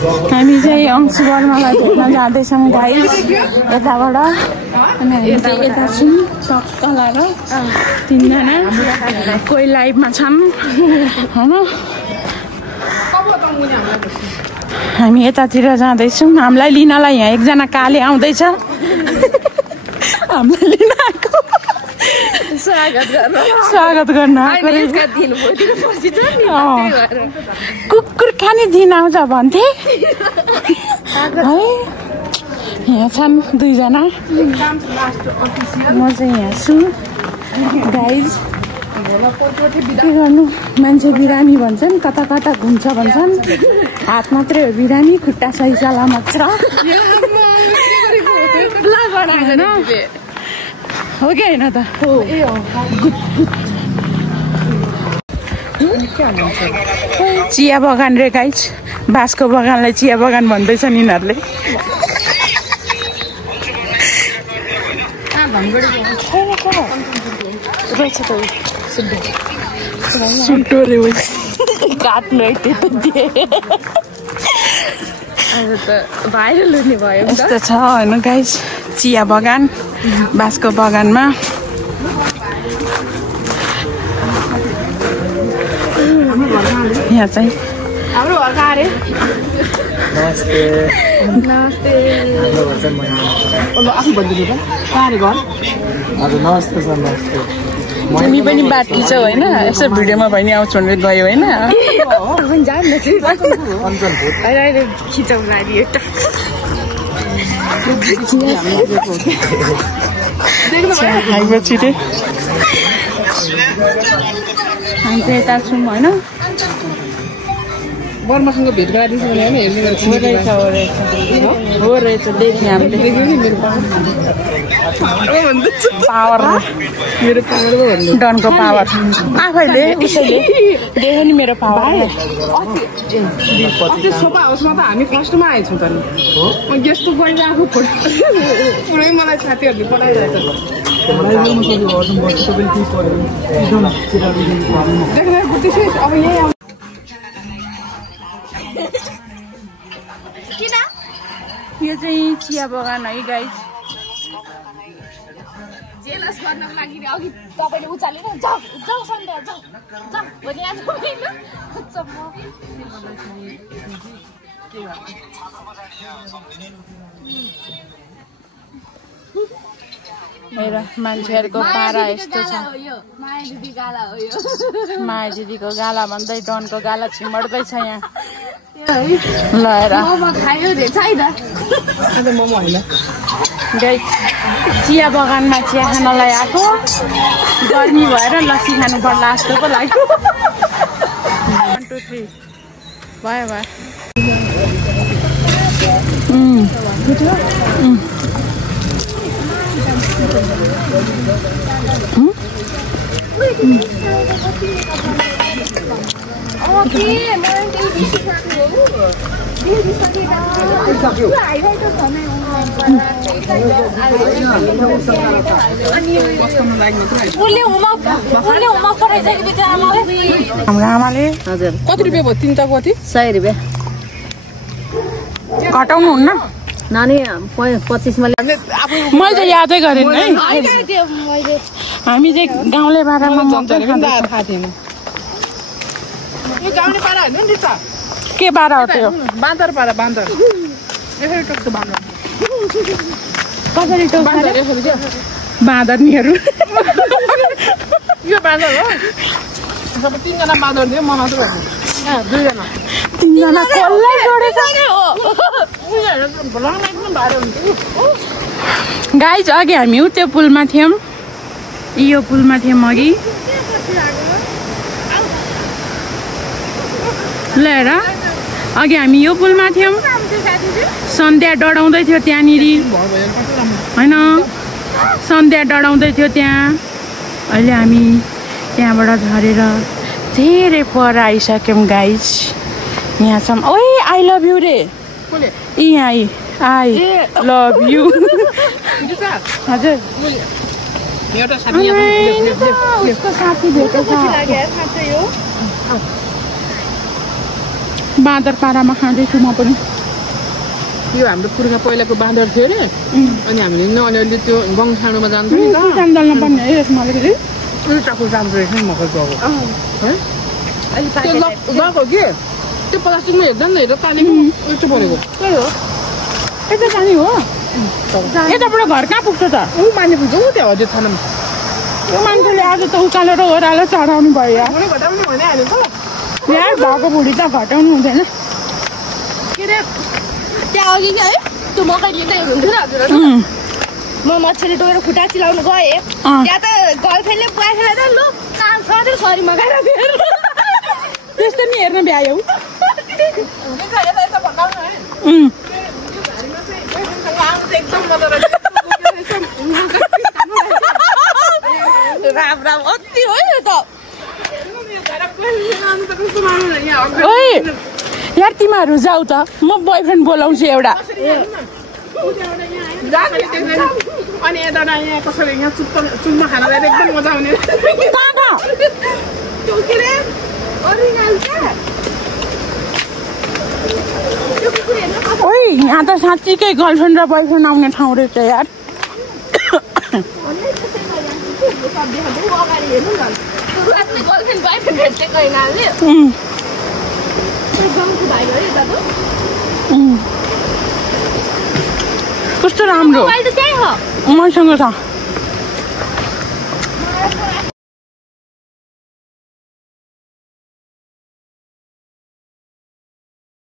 हामी चाहिँ अंशु वर्मालाई भेट्न जाँदैछौँ गाइस यताबाट अनि हामी चाहिँ यता छौँ टक्क लाएर तीनजना कोही लाइभमा छन् हैन हामी यतातिर जाँदैछौँ हामीलाई लिनलाई यहाँ एकजना काले आउँदैछ हामीलाई लिन आएको स्वागत गर्न कुकुर खाने दिन आउँछ भन्थे है यहाँ छन् दुईजना म चाहिँ यहाँ छु गाइज के गर्नु मान्छे बिरामी भन्छन् कता कता घुम्छ भन्छन् हात मात्रै हो बिरामी खुट्टा सही सलामत छ हो कि होइन त चिया बगान रे गाइज बाँसको बगानलाई चिया बगान भन्दैछन् यिनीहरूले भाइरल हुने भयो यस्तो छ होइन गाइज चिया बगान बाँसको बगानमा यहाँ चाहिँ हाम्रो घरका अरे नमस्ते नमस्ते हाम्रो घर चाहिँ ओलो आफू भन्दिनु त कहाँ घर हजुर नमस्ते सर नमस्ते तिमी पनि बाटकी छौ होइन यसो भिडियोमा भइ आउँछु भनेर गयो होइन अहिले खिचाउँ लागि छिटै हामी चाहिँ यता छौँ होइन बर्मासँग भेट गराइदिन्छु भने हो रहेछ देखेँ हामीले पावर मेरो पावर पो भन्नु डनको पावर आफैले उसैले देख्यो नि मेरो पावर त्यो सोफा हाउसमा त हामी फर्स्टमा आएछौँ त नि यस्तो गइरहेको फोटो पुरै मलाई साथीहरूले पठाइरहेछ अब यही यो चाहिँ चिया बगान है गाइज जेलस गर्नको लागि अघि तपाईँले उचालेर जाऊ जाऊ सन्डे जाऊ जाऊ भनि आज हेर मान्छेहरूको पारा यस्तो छ माया दिदी गाला हो यो माया दिदीको गाला भन्दै डनको गाला छिमड्दैछ यहाँ ल खायो रे छैन मोमो होइन गाइज चिया बगानमा चिया खानलाई आएको गर्मी भएर लस्सी खानु पर्ला जस्तो पो लाग्यो 1 2 3 भयो हाम्रो आमाले हजुर कति रुपियाँ भयो तिनटा कति 100 रुपियाँ घटाउनु हुन्न नानी 25 मा मैले त यादै गरेँ है हामी चाहिँ गाउँले बाटामा थाहा थिएन यो गाउँले पारा होइन नि त के बारा हो त्यो बाँदर पारा बाँदर यसरी टोक्छ बाँदर कसरी टोक्छ यसरी क्या बाँदरनीहरू यो बाँदर हो सबै तीनजना बाँदर थियो म मात्र दुईजना तीनजना कसलाई जोडेछ गाइज अघि हामी त्यो पुलमा थियौँ यो पुलमा थियौँ अघि ल हेर अघि हामी यो पुलमा थियौँ सन्ध्या डढाउँदै थियो त्यहाँनिर होइन सन्ध्या डढाउँदै थियो त्यहाँ अहिले हामी त्यहाँबाट झरेर धेरै पर आइसक्यौँ गाइज यहाँ छौँ ओइ आई लभ यु रे आई लभ यु हजुर साथी भेटेछ बाँदर पारामा खाँदैछु म पनि। यो हाम्रो पुर्खा पहिलाको बाँदर थियो अरे अनि हामीले अलिअलि त्यो गङ खानुमा जान्थ्यो नि त किसान दल्न पर्ने है यसमा अलिकति उल्टाको राम्रो रहेछ नि मकै गएको है त्यो गएको के त्यो प्लास्टिकमा हेर्दा नि हेरेर तानेको उल्टो परेको त्यही हो यता जाने हो यताबाट घर कहाँ पुग्छ त ऊ माने पुग्छ ऊ त्यहाँ हजुर थानामा यो मान्छेले आज त उकालेर ओह्रालो चढाउनु भयो यार मलाई घटाउनु भनिहाल्यो त यार भएको भुँडी त घटाउनु हुँदैन के अरे त्यहाँ अघि है त्यो मकै लिँदै हुनुहुन्थ्यो नि हजुर म मच्छरले टोकेर खुट्टा चिलाउनु गएँ त्यहाँ त गर्लफ्रेन्डले बोयफ्रेन्डलाई त लु काम छ सरी मगाएर दिएर त्यस्तो नि हेर्न भ्यायौ एकदम मजा रहेछ राम राम अति हो यो त ओइ यार तिमीहरू जाऊ त म बोयफ्रेन्ड बोलाउँछु एउटा अनि यता यहाँ कसैले यहाँ चुम्मा खाना एकदम मजा आउने ओइ यहाँ त साँच्चीकै गर्लफ्रेन्ड र बोयफ्रेन्ड आउने ठाउँ रहेछ यार गर्लफ्रेन्ड बोयफ्रेन्ड भेटेको होइन गाउँको भाइ हो यता त कस्तो राम्रो मोबाइल त त्यही हो मसँग छ